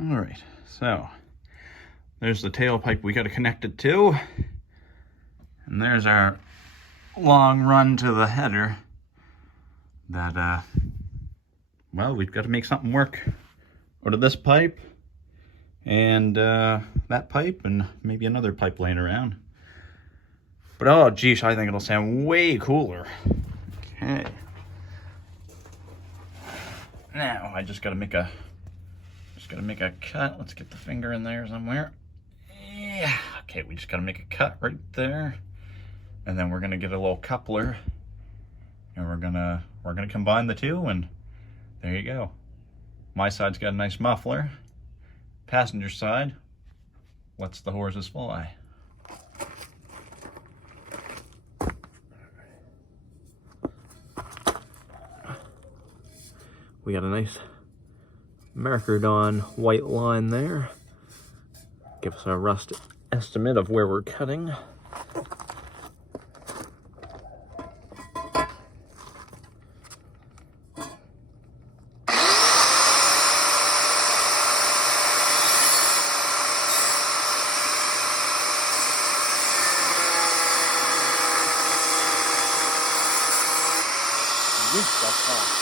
All right, so there's the tailpipe we got to connect it to. And there's our long run to the header that, well, we've got to make something work out of this pipe and that pipe and maybe another pipe laying around. But oh geez, I think it'll sound way cooler. Okay. Now I just gotta make a cut. Let's get the finger in there somewhere. Yeah. Okay, we just gotta make a cut right there. And then we're gonna get a little coupler and we're gonna combine the two, and there you go. My side's got a nice muffler. Passenger side lets the horses fly. We got a nice markered on white line there. Give us a rough estimate of where we're cutting. That's hot.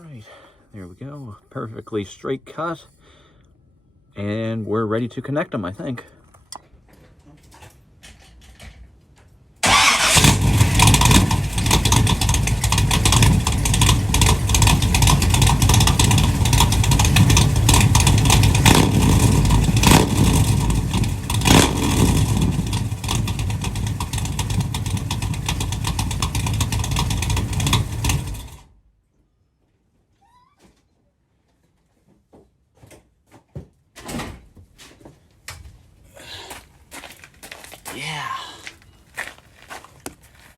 Right, there we go. Perfectly straight cut. And we're ready to connect them, I think. Yeah.